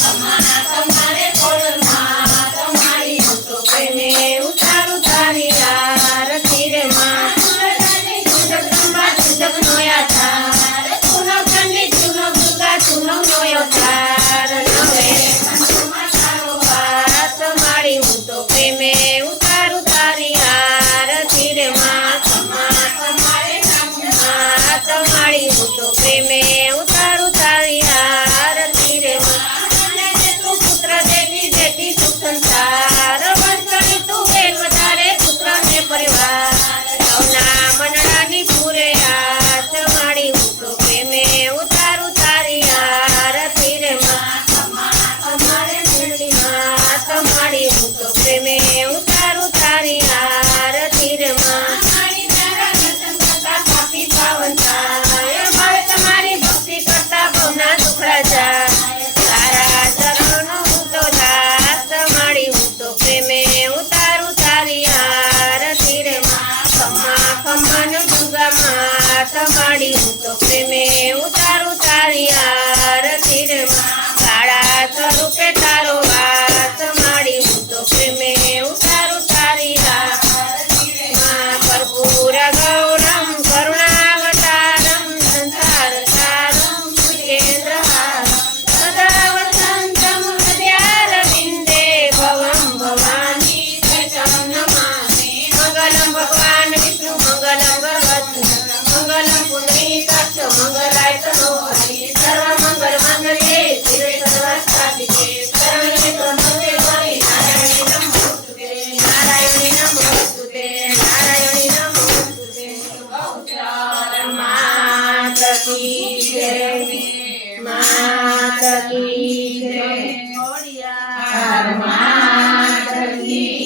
તમારે કોળમાં તમારી હું તો પ્રેમે ઉતારું તારી આરતી રે માં નોયા તાર તુનો ચંડી તુનો દુર્ગા તુનો નોયો તાર નવે તારો વાત મારી હું તો પ્રેમે ઉતારું તારી આરતી રે માં તમારે તમારી હું તો પ્રેમે ઉતારું તારી આરતી રે માં તું પુત્ર દેતી દેતી સુખ સંસાર વંશણી તું બેન વધારે પુત્ર ને પરિવાર સૌના મનડાની પૂરે આસ મારી હું તો પ્રેમે ઉતારું તારી આરતી રે માં તમારે મેળવી માં તમારી હું તો પ્રેમે ઉતારું તારી આરતી રે માં પાપી પાવન થાય મારે તમારી ભક્તિ કરતા ભવના દુખડા જાય તારા ચરણો હું તો દાસ મારી હું તો પ્રેમે ઉતારું તારી આરતી રે માં ખમ્મા ખમ્માન દુર્ગા માં તમારી હું તો પ્રેમે ઉતારું તારી આરતી રે માં કાળા સ્વરૂપે તારો વાસ મારી હું તો પ્રેમે ઉતારું તારી આરતી રે માં કર્પૂર ગૌરમ કરુણાવતારમ સંસાર સારમ ભુજેન્દ્રહારમ સદા વસંતમ હૃદયારવિંદે ભવમ ભવાની ચૈતમ નમામિ મંગલમ ભગવાન વિષ્ણુ મંગલમ ગણપતિ મંગલમ પુંડરીકાક્ષ મંગલાય તનો હરિ સર્વ મંગલ માંગલ્યે શિવે સર્વસ્થાપિતે શરણ્યે ત્ર્યંબકે ગૌરી નારાયણી નમોસ્તુતે નારાયણી નમોસ્તુતે નારાયણી નમોસ્તુતે ગૌચર માત કી જય માત કી જય માત કી